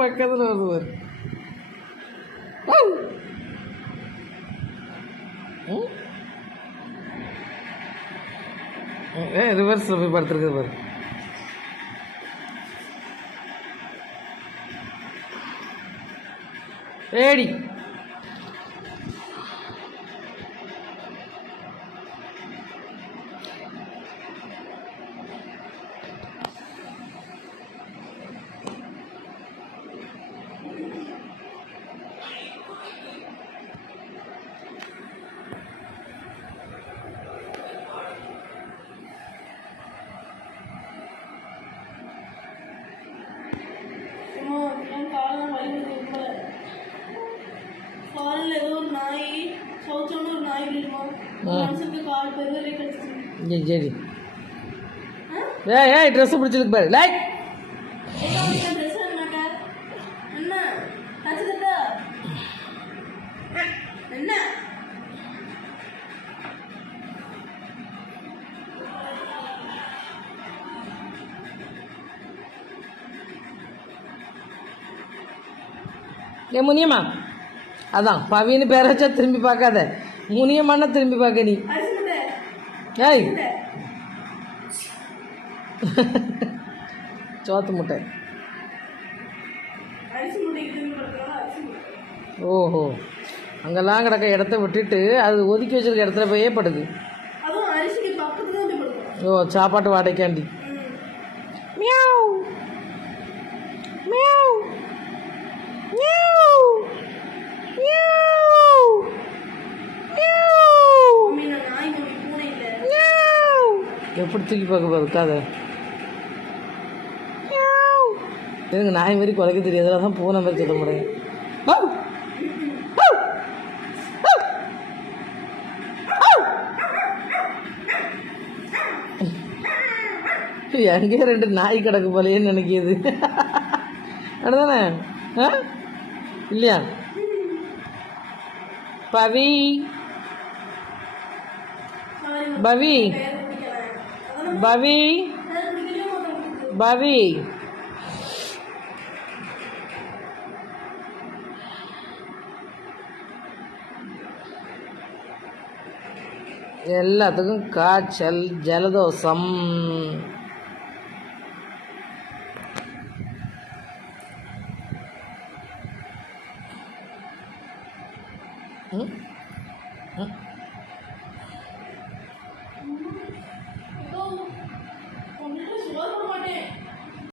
பக்கத்தில் வருது. ரிவர்ஸில் போய் படுத்துருக்குது பாரு. ஏடி சரி ஏய் ட்ரெஸ் பிடிச்சிருக்கு பாரு. லைக் ஏ முனியம்மா, அதான் பவின்னு பேர வச்சா திரும்பி பார்க்காத. முனியம்மானா திரும்பி பார்க்க நீ. ஏய் சோத்து முட்டை. ஓஹோ, அங்கெல்லாம் கிடக்க இடத்த விட்டுட்டு அது ஒதுக்கி வச்சிருக்க இடத்துல போயே படுது. ஓ, சாப்பாட்டு வாடகைக்காண்டி. மியாவ் மியாவ் மியாவ் மியாவ் மியாவ். எப்படி தூக்கி பார்க்க பாரு காதை. எனக்கு நாய் மாதிரி குறைக்க தெரியாது, அதான் பூனை மாதிரி சொல்ல முடியும். எங்கேயோ 2 நாய் கிடக்கு போலேன்னு நினைக்கிது. அப்படிதானே? இல்லையா பவி? பவி பவி பவி எல்லாத்துக்கும் காய்ச்சல், ஜலதோஷம். ம் ம்